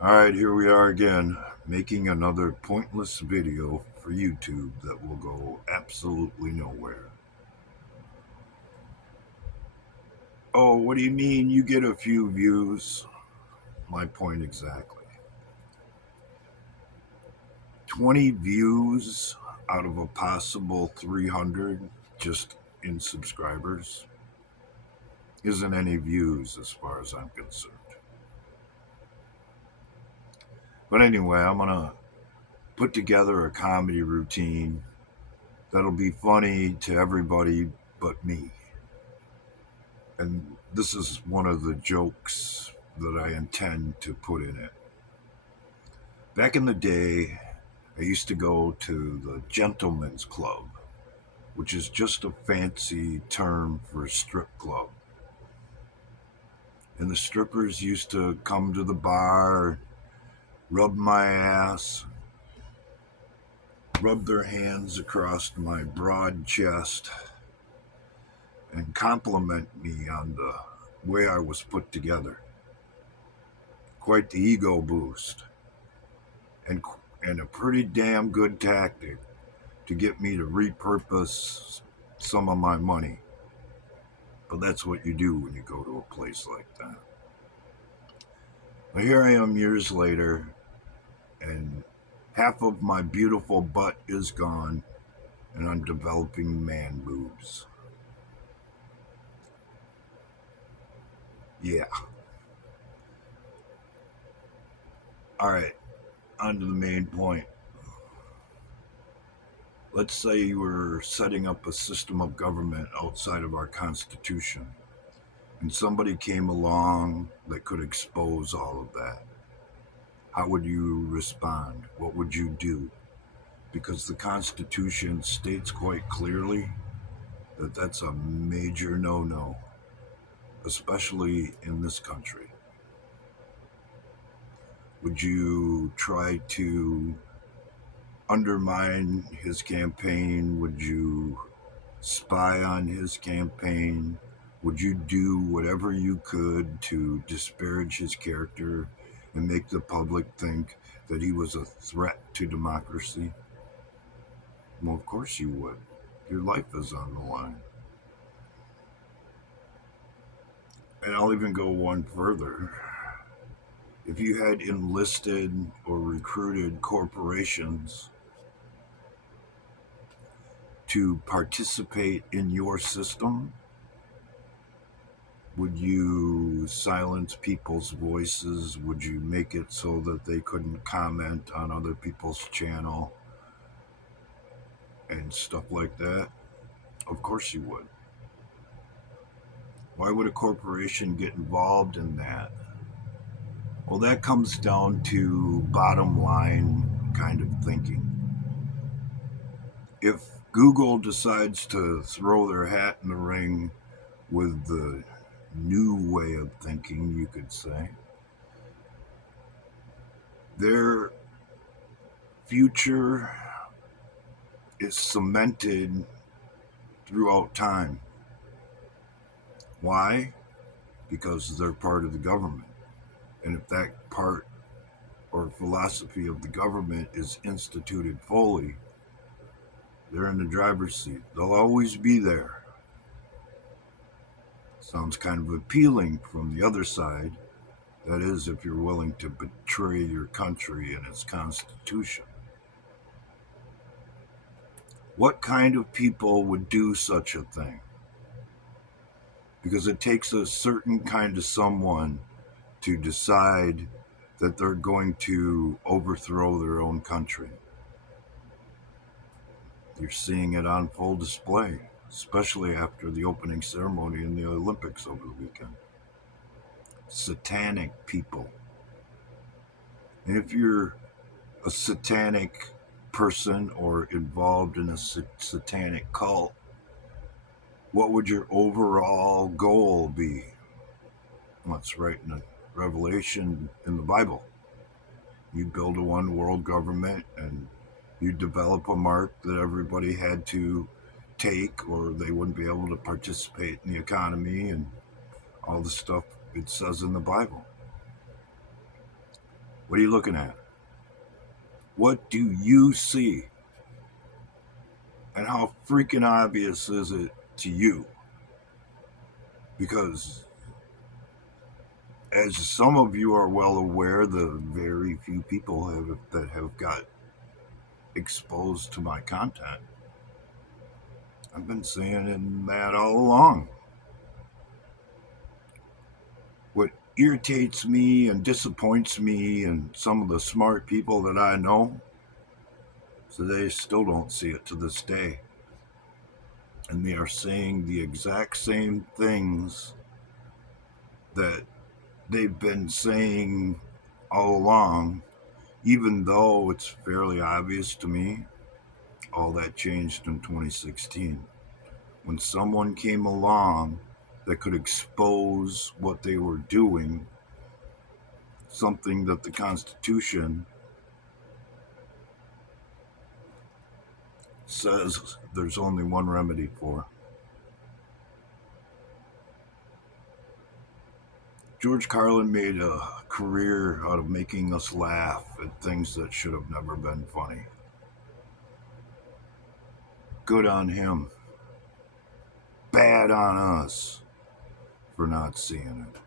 Alright, here we are again, making another pointless video for YouTube that will go absolutely nowhere. Oh, what do you mean you get a few views? My point exactly. 20 views out of a possible 300 just in subscribers isn't any views as far as I'm concerned. But anyway, I'm gonna put together a comedy routine that'll be funny to everybody but me. And this is one of the jokes that I intend to put in it. Back in the day, I used to go to the Gentlemen's Club, which is just a fancy term for a strip club. And the strippers used to come to the bar, rub my ass, rub their hands across my broad chest, and compliment me on the way I was put together. Quite the ego boost, and and a pretty damn good tactic to get me to repurpose some of my money. But that's what you do when you go to a place like that. Well, here I am years later, and half of my beautiful butt is gone, and I'm developing man boobs. Yeah. All right, on to the main point. Let's say you were setting up a system of government outside of our Constitution, and somebody came along that could expose all of that. How would you respond? What would you do? Because the Constitution states quite clearly that that's a major no no, especially in this country. Would you try to undermine his campaign? Would you spy on his campaign? Would you do whatever you could to disparage his character and make the public think that he was a threat to democracy? Well, of course you would. Your life is on the line. And I'll even go one further. If you had enlisted or recruited corporations to participate in your system, would you silence people's voices? Would you make it so that they couldn't comment on other people's channel and stuff like that? Of course you would. Why would a corporation get involved in that? Well, that comes down to bottom line kind of thinking. If Google decides to throw their hat in the ring with the new way of thinking, you could say, their future is cemented throughout time. Why? Because they're part of the government. And if that part or philosophy of the government is instituted fully, they're in the driver's seat. They'll always be there. Sounds kind of appealing from the other side. That is, if you're willing to betray your country and its constitution. What kind of people would do such a thing? Because it takes a certain kind of someone to decide that they're going to overthrow their own country. You're seeing it on full display, especially after the opening ceremony in the Olympics over the weekend. Satanic people. And if you're a satanic person or involved in a satanic cult, what would your overall goal be? What's right in the Revelation in the Bible? You build a one world government and you develop a mark that everybody had to take or they wouldn't be able to participate in the economy and all the stuff it says in the Bible. What are you looking at? What do you see? And how freaking obvious is it to you? Because, as some of you are well aware, the very few people that have got exposed to my content, I've been saying that all along. What irritates me and disappoints me and some of the smart people that I know, so they still don't see it to this day. And they are saying the exact same things that they've been saying all along, even though it's fairly obvious to me. All that changed in 2016 when someone came along that could expose what they were doing, something that the Constitution says there's only one remedy for. George Carlin made a career out of making us laugh at things that should have never been funny. Good on him. Bad on us for not seeing it.